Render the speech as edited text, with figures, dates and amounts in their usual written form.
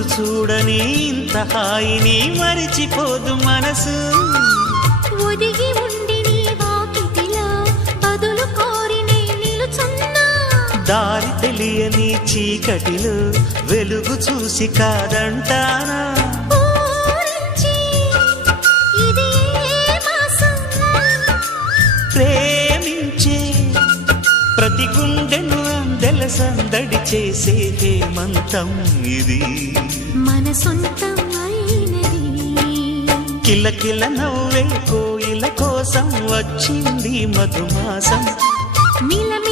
రోజు చూడని ఇంత హాయిని మరిచిపోదు మనసు. ఒదిగి ఉండి నీ వాకిటిలో బదులు కోరి నే నిలుచున్నా. దారి తెలియని చీకటిలో వెలుగు చూసి కాదంటానా. ఊరించి ఇది ఏ మాసం? ప్రేమించే ప్రతి గుండెను అందెల సందడి చేసే హేమంతం ఇది. మన సొంతం అయినది. కిలకిల నవ్వే కోయిల కోసం వచ్చింది మధుమాసం. మిలమిల